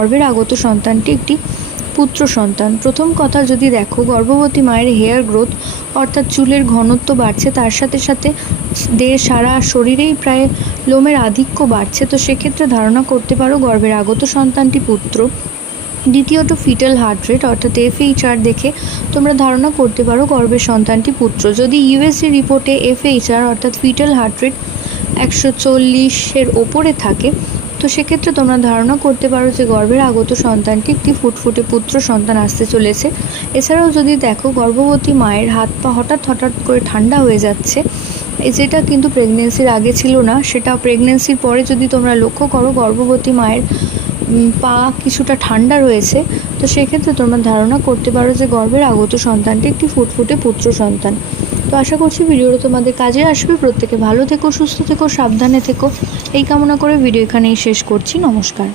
গর্ভের আগত সন্তানটি একটি পুত্র সন্তান। প্রথম কথা যদি দেখো, গর্ভবতী মায়ের হেয়ার গ্রোথ অর্থাৎ চুলের ঘনত্ব বাড়ছে, তার সাথে সাথে সারা শরীরেই প্রায় লোমের আধিক্য বাড়ছে। তো সেক্ষেত্রে ধারণা করতে পারো গর্ভের আগত সন্তানটি পুত্র। দ্বিতীয়ত ফিটাল হার্ট রেট অর্থাৎ FHR দেখে তোমরা ধারণা করতে পারো গর্ভের সন্তানটি পুত্র। যদি ইউএসজি রিপোর্টে FHR অর্থাৎ ফিটাল হার্ট রেট 140-এর ওপরে থাকে, তো সেক্ষেত্রে তোমরা ধারণা করতে পারো যে গর্ভের আগত সন্তানটি একটি ফুটফুটে পুত্র সন্তান আসতে চলেছে। এছাড়াও যদি দেখো গর্ভবতী মায়ের হাত পা হঠাৎ করে ঠান্ডা হয়ে যাচ্ছে, যেটা কিন্তু প্রেগনেন্সির আগে ছিল না, সেটা প্রেগনেন্সির পরে যদি তোমরা লক্ষ্য করো গর্ভবতী মায়ের পা কিছুটা ঠান্ডা রয়েছে, তো সেক্ষেত্রে তোমরা ধারণা করতে পারো যে গর্ভের আগত সন্তানটি একটি ফুটফুটে পুত্র সন্তান। তো আশা করছি ভিডিওটা তোমাদের কাজে আসবে। প্রত্যেকে ভালো থেকো, সুস্থ থেকো, সাবধানে থেকো, এই কামনা করে ভিডিও এখানেই শেষ করছি। নমস্কার।